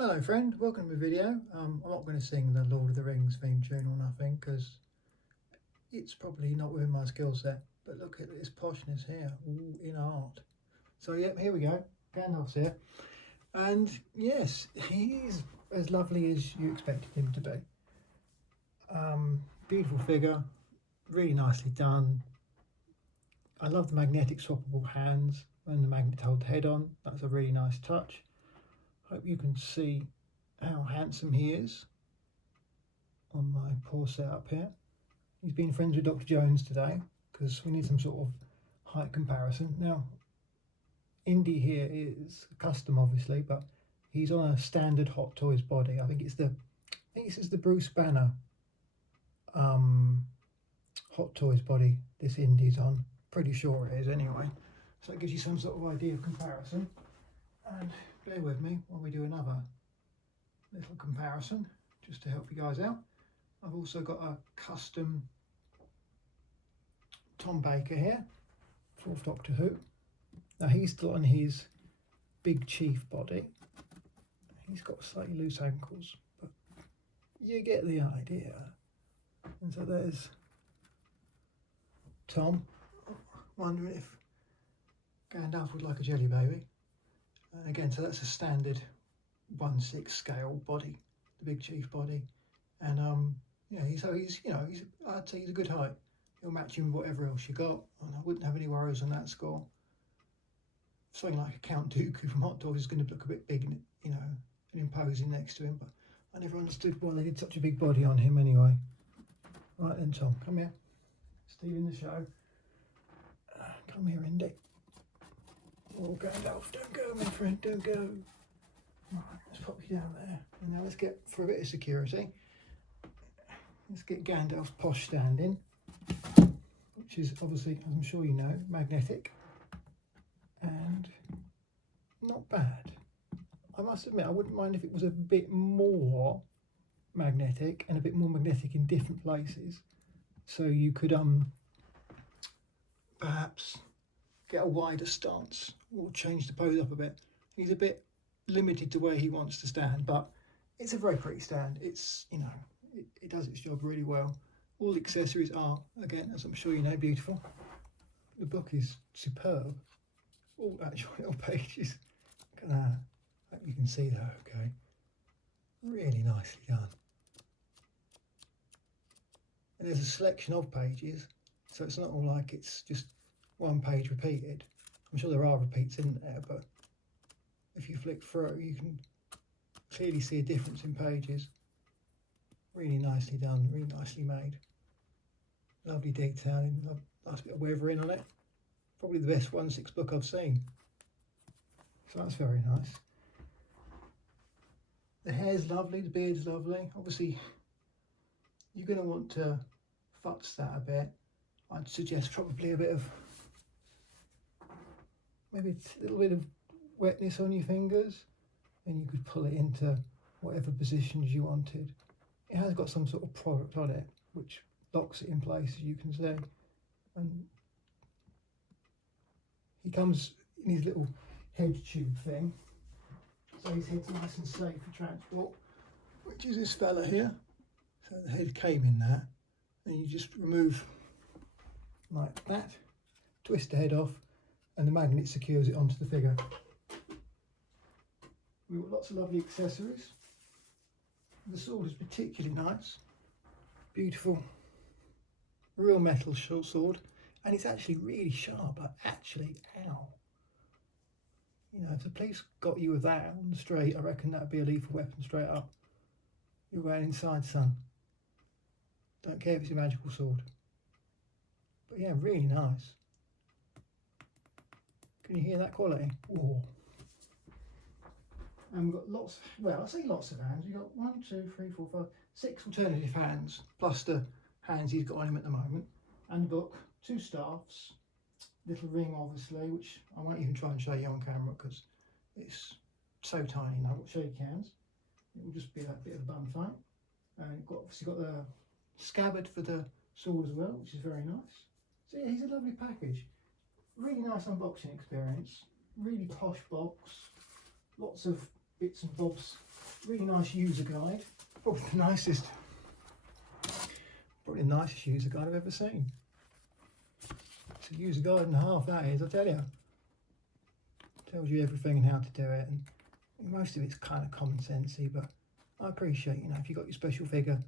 Hello friend, welcome to my video. I'm not going to sing the Lord of the Rings theme tune or nothing because it's probably not within my skill set, but look at this poshness here, all in art. So yep, here we go, Gandalf's here, and yes, he's as lovely as you expected him to be. Beautiful figure, really nicely done. I love the magnetic swappable hands and the magnet to hold the head on. That's a really nice touch. Hope you can see how handsome he is on my poor setup here. He's been friends with Dr. Jones today because we need some sort of height comparison. Now, Indy here is custom obviously, but he's on a standard Hot Toys body. I think this is the Bruce Banner Hot Toys body this Indy's on. Pretty sure it is anyway. So it gives you some sort of idea of comparison. And bear with me while we do another little comparison just to help you guys out. I've also got a custom Tom Baker here, 4th Doctor Who. Now he's still on his Big Chief body. He's got slightly loose ankles, but you get the idea. And so there's Tom, wondering if Gandalf would like a jelly baby. And again, so that's a standard 1/6 scale body, the Big Chief body. And yeah, I'd say he's a good height. He'll match him with whatever else you got, and I wouldn't have any worries on that score. Something like a Count Dooku from Hot Toys is going to look a bit big, and and imposing next to him, but I never understood why they did such a big body on him anyway. Right then, Tom, come here. Stealing the show. Come here, Indy. Oh, Gandalf, don't go, my friend, don't go. Right, let's pop you down there. And now let's get, for a bit of security, let's get Gandalf's posh stand in, which is obviously, as I'm sure you know, magnetic and not bad. I must admit, I wouldn't mind if it was a bit more magnetic and a bit more magnetic in different places. So you could perhaps get a wider stance or change the pose up a bit. He's a bit limited to where he wants to stand, but it's a very pretty stand. It's, it does its job really well. All the accessories are, again, as I'm sure you know, beautiful. The book is superb. All actual little pages. Look at that. Hope you can see that okay. Really nicely done. And there's a selection of pages, so it's not all like it's just one page repeated. I'm sure there are repeats in there, but if you flick through, you can clearly see a difference in pages. Really nicely done, really nicely made. Lovely detailing, nice bit of weathering on it. Probably the best 1/6 book I've seen. So that's very nice. The hair's lovely, the beard's lovely. Obviously, you're going to want to futz that a bit. I'd suggest probably a bit of, maybe a little bit of wetness on your fingers, and you could pull it into whatever positions you wanted. It has got some sort of product on it which locks it in place, as you can see. And he comes in his little head tube thing, so his head's nice and safe for transport, which is this fella here. So the head came in there, and you just remove like that, twist the head off, and the magnet secures it onto the figure. We've got lots of lovely accessories. The sword is particularly nice, beautiful, real metal short sword, and it's actually really sharp. Like, actually, ow! If the police got you with that on the straight, I reckon that'd be a lethal weapon straight up. You're going inside, son. Don't care if it's a magical sword. But yeah, really nice. Can you hear that quality? Whoa. And we've got lots, well, I say lots of hands. We've got 1, 2, 3, 4, 5, 6 alternative hands, plus the hands he's got on him at the moment. And the book, 2 staffs, little ring obviously, which I won't even try and show you on camera because it's so tiny now. We'll show you hands. It will just be that bit of a bun fight. And you've obviously got the scabbard for the sword as well, which is very nice. So yeah, he's a lovely package. Really nice unboxing experience. Really posh box. Lots of bits and bobs Really nice user guide. Probably the nicest user guide I've ever seen. It's a user guide and a half, that is, I tell you. Tells you everything and how to do it, and most of it's kind of common sensey, but I appreciate, if you've got your special figure,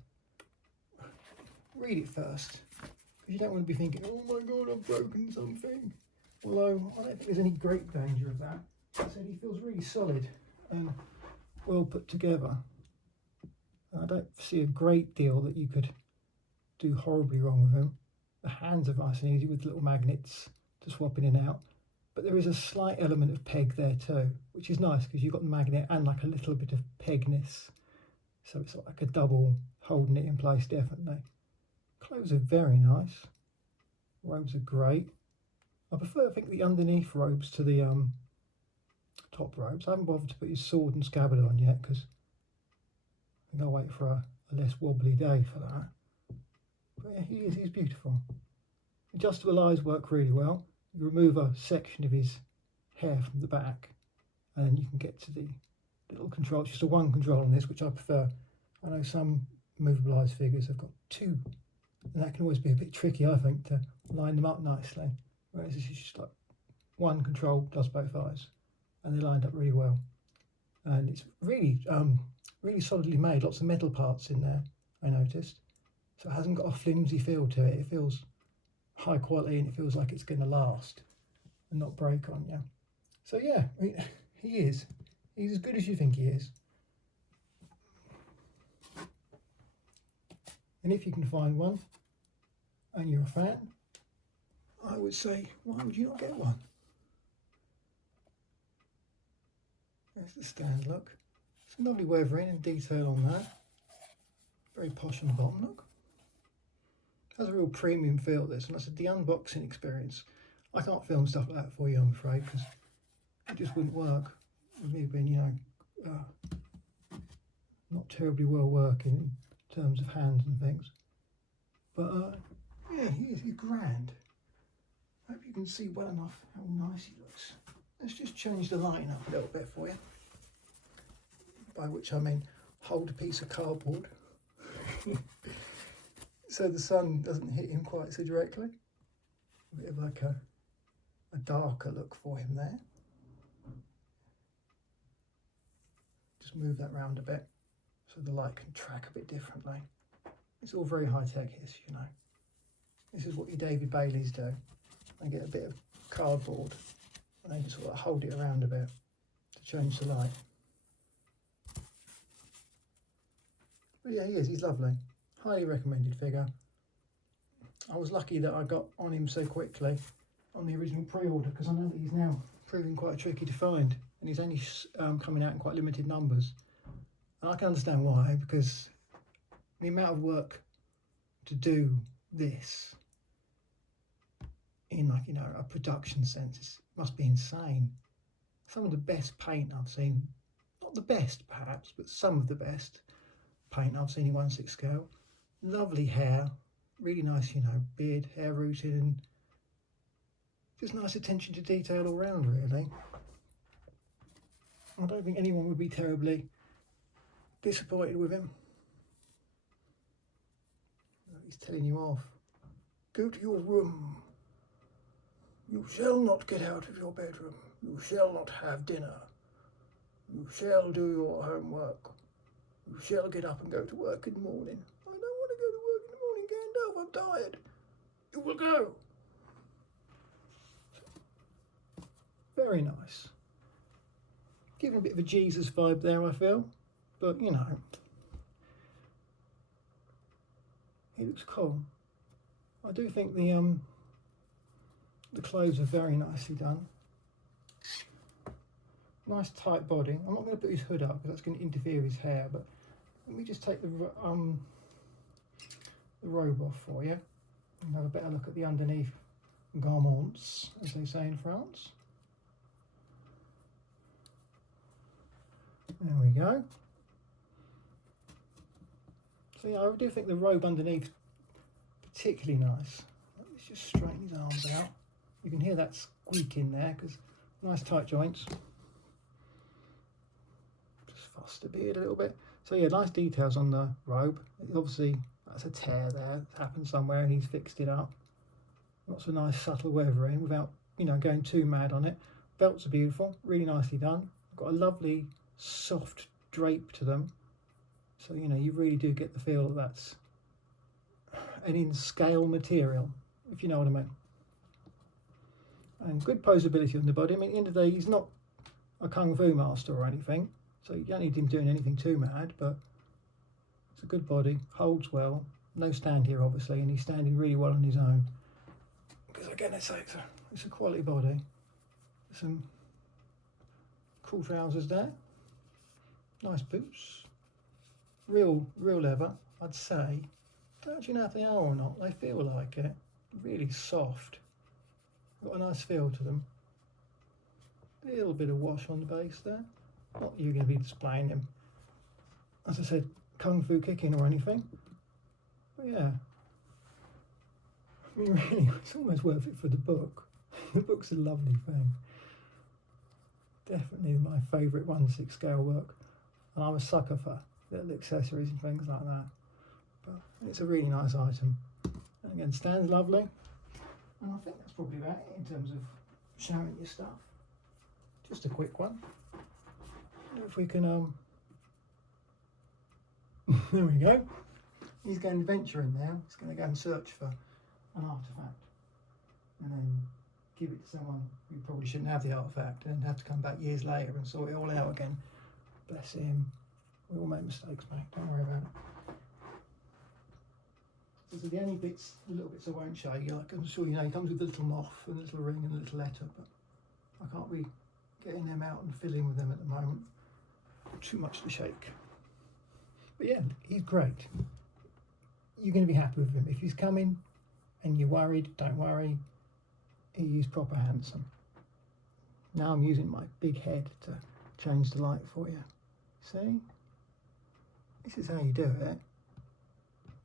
read it first, because you don't want to be thinking, oh my god, I've broken something. Although I don't think there's any great danger of that. As I said, he feels really solid and well put together. I don't see a great deal that you could do horribly wrong with him. The hands are nice and easy with little magnets to swap in and out, but there is a slight element of peg there too, which is nice because you've got the magnet and like a little bit of pegness, so it's like a double holding it in place. Definitely. Clothes are very nice. Robes are great. I prefer, I think, the underneath robes to the top robes. I haven't bothered to put his sword and scabbard on yet because I think I'll wait for a less wobbly day for that. But yeah, he's beautiful. Adjustable eyes work really well. You remove a section of his hair from the back and then you can get to the little control. It's just a one control on this, which I prefer. I know some movable eyes figures have got two, and that can always be a bit tricky, I think, to line them up nicely. Whereas this is just like one control does both eyes, and they're lined up really well. And it's really, really solidly made. Lots of metal parts in there, I noticed. So it hasn't got a flimsy feel to it. It feels high quality and it feels like it's going to last and not break on you. So yeah, he is. He's as good as you think he is. And if you can find one and you're a fan, I would say, why would you not get one? There's the stand look. Some lovely weathering and detail on that. Very posh on the bottom look. Has a real premium feel, this, and that's the unboxing experience. I can't film stuff like that for you, I'm afraid, because it just wouldn't work with me being, not terribly well working in terms of hands and things. But yeah, he's grand. I hope you can see well enough how nice he looks. Let's just change the lighting up a little bit for you. By which I mean hold a piece of cardboard so the sun doesn't hit him quite so directly. A bit of like a darker look for him there. Just move that round a bit so the light can track a bit differently. It's all very high tech here, This is what your David Baileys do. They get a bit of cardboard and they just sort of hold it around a bit to change the light. But yeah, he's lovely. Highly recommended figure. I was lucky that I got on him so quickly on the original pre-order, because I know that he's now proving quite tricky to find and he's only coming out in quite limited numbers. And I can understand why, because the amount of work to do this in a production sense must be insane. Some of the best paint I've seen, not the best perhaps, but some of the best paint I've seen in 1/6 scale. Lovely hair, really nice, beard, hair rooted, and just nice attention to detail all round, really. I don't think anyone would be terribly disappointed with him. He's telling you off. Go to your room. You shall not get out of your bedroom. You shall not have dinner. You shall do your homework. You shall get up and go to work in the morning. I don't want to go to work in the morning, Gandalf. I'm tired. You will go. Very nice. Giving a bit of a Jesus vibe there, I feel. But, he looks cool. I do think the clothes are very nicely done. Nice tight body. I'm not going to put his hood up because that's going to interfere with his hair, but let me just take the robe off for you and have a better look at the underneath garments, as they say in France. There we go. So yeah, I do think the robe underneath particularly nice. Let's just straighten his arms out. You can hear that squeak in there because nice tight joints. Just fussed the beard a little bit. So yeah, nice details on the robe. Obviously that's a tear there, it's happened somewhere and he's fixed it up. Lots of nice subtle weathering without, you know, going too mad on it. Belts are beautiful, really nicely done. Got a lovely soft drape to them. So, you know, you really do get the feel that that's an in-scale material, if you know what I mean. And good posability on the body. I mean, at the end of the day, he's not a kung fu master or anything, so you don't need him doing anything too mad, but it's a good body, holds well. No stand here, obviously, and he's standing really well on his own. Because again, it's a quality body. Some cool trousers there. Nice boots. Real leather, I'd say. Don't actually know if they are or not. They feel like it. Really soft. Got a nice feel to them. A little bit of wash on the base there. Not that you're going to be displaying him, as I said, kung fu kicking or anything. But yeah. I mean, really, it's almost worth it for the book. The book's a lovely thing. Definitely my favourite 1/6 scale work. And I'm a sucker for little accessories and things like that. But it's a really nice item. And again, stands lovely. And I think that's probably about it in terms of showing you stuff. Just a quick one. If we can, there we go. He's going adventuring now. He's going to go and search for an artefact. And then give it to someone who probably shouldn't have the artefact and have to come back years later and sort it all out again. Bless him. We all make mistakes, mate. Don't worry about it. So the only bits, the little bits I won't show you, like I'm sure you know, he comes with a little moth and a little ring and a little letter, but I can't be getting them out and filling with them at the moment. Too much to shake. But yeah, he's great. You're going to be happy with him. If he's coming and you're worried, don't worry. He is proper handsome. Now I'm using my big head to change the light for you. See? This is how you do it.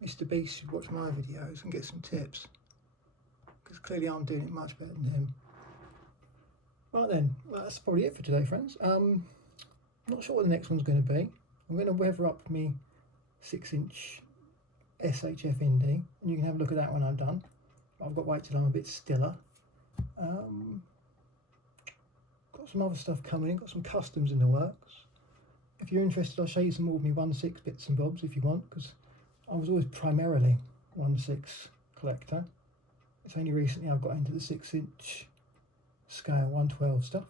Mr. Beast should watch my videos and get some tips, because clearly I'm doing it much better than him. Right then, well, that's probably it for today, friends. Not sure what the next one's going to be. I'm going to weather up my 6-inch SHF Indie, and you can have a look at that when I'm done. I've got to wait till I'm a bit stiller. Got some other stuff coming in, got some customs in the works. If you're interested, I'll show you some more of my 1/6 bits and bobs if you want, because I was always primarily 1/6 collector. It's only recently I've got into the 6-inch scale 1/12 stuff.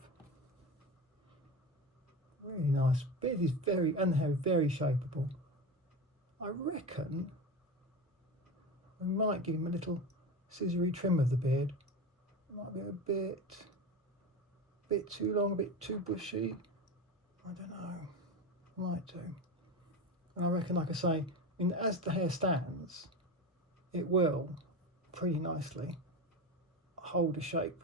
Really nice. Beard is very, and the hair very shapeable. I reckon we might give him a little scissory trim of the beard. Might be a bit too long, a bit too bushy. I don't know. Might do. And I reckon, like I say, as the hair stands, it will pretty nicely hold a shape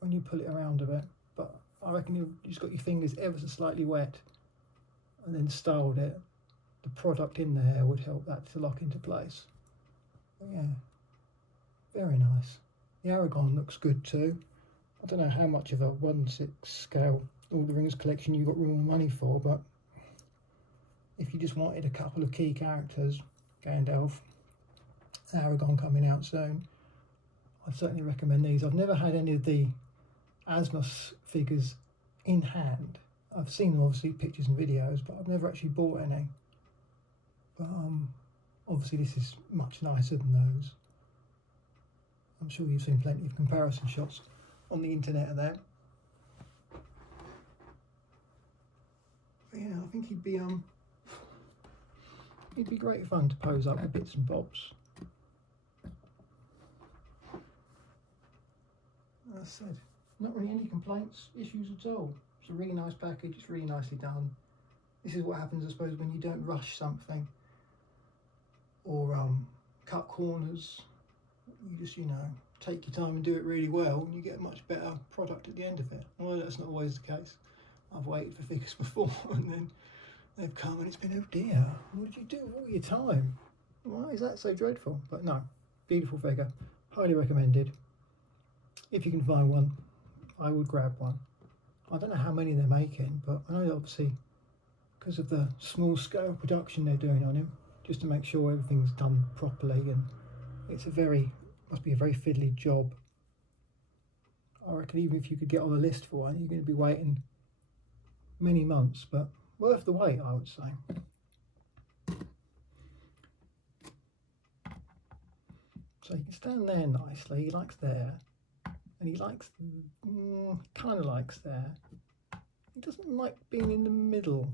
when you pull it around a bit. But I reckon you've just got your fingers ever so slightly wet and then styled it. The product in the hair would help that to lock into place. But yeah, very nice. The Aragon looks good too. I don't know how much of a 1/6 scale Lord of the Rings collection you got room and money for, but if you just wanted a couple of key characters, Gandalf, Aragon coming out soon, I'd certainly recommend these. I've never had any of the Asnos figures in hand. I've seen them, obviously, pictures and videos, but I've never actually bought any. But obviously this is much nicer than those. I'm sure you've seen plenty of comparison shots on the internet of that. But yeah, I think he'd be great fun to pose up with bits and bobs. As I said, not really any complaints, issues at all. It's a really nice package, it's really nicely done. This is what happens, I suppose, when you don't rush something or cut corners. You just, you know, take your time and do it really well, and you get a much better product at the end of it. Although that's not always the case. I've waited for figures before and then they've come and it's been, oh dear, what did you do with all your time? Why is that so dreadful? But no, beautiful figure, highly recommended. If you can find one, I would grab one. I don't know how many they're making, but I know obviously because of the small scale production they're doing on him, just to make sure everything's done properly, and it's must be a very fiddly job. I reckon even if you could get on the list for one, you're going to be waiting many months, but worth the wait, I would say. So you can stand there nicely. He likes there, and he likes, kind of likes there. He doesn't like being in the middle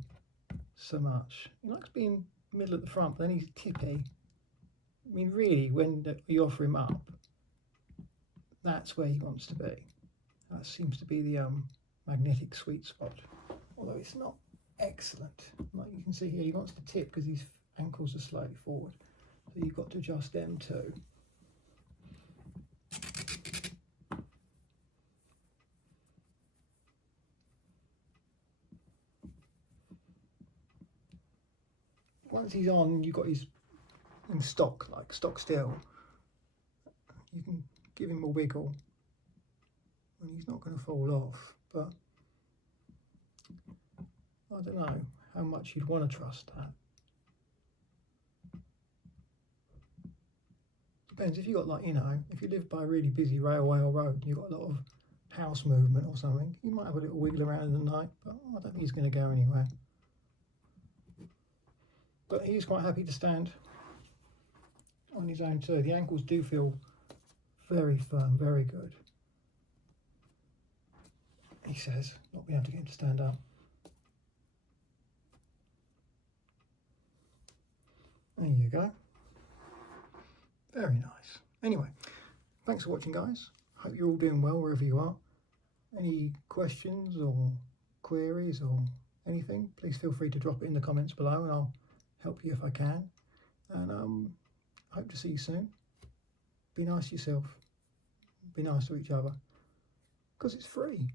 so much. He likes being middle at the front, but then he's tippy. I mean, really, when you offer him up, that's where he wants to be. That seems to be the magnetic sweet spot, although it's not excellent. Like you can see here, he wants to tip because his ankles are slightly forward, so you've got to adjust them too. Once he's on, you've got his in stock, like stock still. You can give him a wiggle and he's not going to fall off, but I don't know how much you'd want to trust that. Depends if you got, like, you know, if you live by a really busy railway or road and you've got a lot of house movement or something, you might have a little wiggle around in the night, but I don't think he's going to go anywhere. But he's quite happy to stand on his own too. The ankles do feel very firm, very good. He says, not being able to get him to stand up. There you go. Very nice. Anyway, thanks for watching, guys. Hope you're all doing well wherever you are. Any questions or queries or anything, please feel free to drop it in the comments below and I'll help you if I can. And hope to see you soon. Be nice to yourself. Be nice to each other. Because it's free.